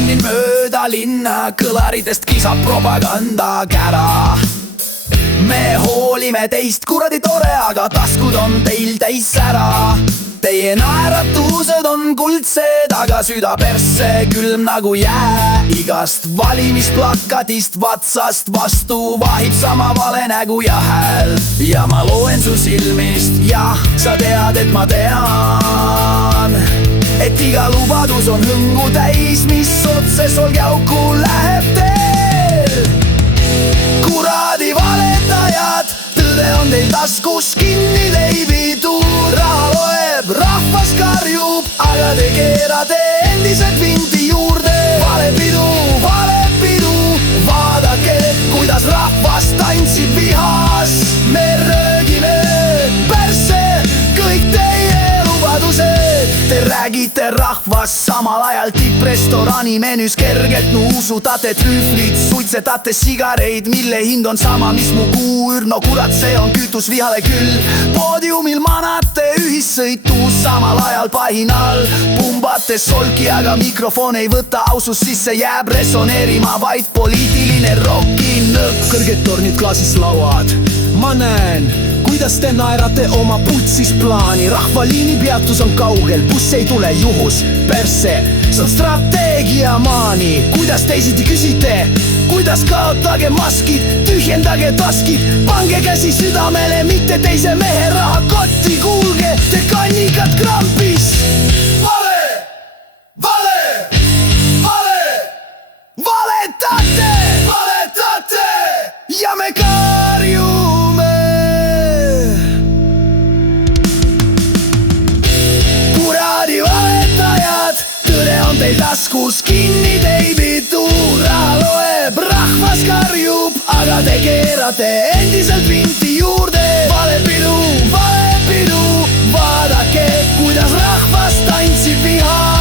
kõnnin mööda linna, kõlaritest kisab propaganda kära. Me hoolime teist, kuradi tore, aga taskud on teil täis sära. Teie naeratused on kuldsed, aga süda persse külm nagu jää. Igast valimisplakatist vatsast vastu vahib sama vale nägu ja hääl. Ja ma loen su silmist, jah, sa tead, et ma tean, et iga lubadus on hõngu täis, mis otse solgiauku läheb teel. Kuradi valetajad, tõde on teil taskus kinni, leivitud raha loeb, rahvas karjub, aga te keerate endiselt vinti juurde. Valepidu, vaadake, kuidas rahvas tantsib vihas. Me röögime persse kõik teie lubadused. Te räägite rahvas samal ajal tipprestorani menüüs kergelt nuusutate trühvlid, suitsetate sigareid, mille hind on sama, mis mu kuuür. No kurat, see on kütus vihale küll. Poodiumil manate ühissõitu, samal ajal pahinal pumbate solki, aga mikrofon ei võta ausust sisse, jääb resoneerima vaid poliitiline rokinõks. Kõrged tornid klaasis lauad, ma näen, kuidas te naerate oma putsis plaani. Rahvaliini peatus on kaugel, buss ei tule juhus, persse, see on strateegiamaani. Kuidas teisiti küsite, kuidas kaotage maskid, tühjendage taskid, pange käsi südamele, mitte teise mehe rahakotti. Kuulge, te kannikad krampis. Valetate ja me karjume. Kuradi valetajad, tõde on teil taskus kinni, teibitu raha loeb, rahvas karjub, aga te keerate endiselt vinti juurde. Valepidu, vaadake, kuidas rahvas tantsib vihas.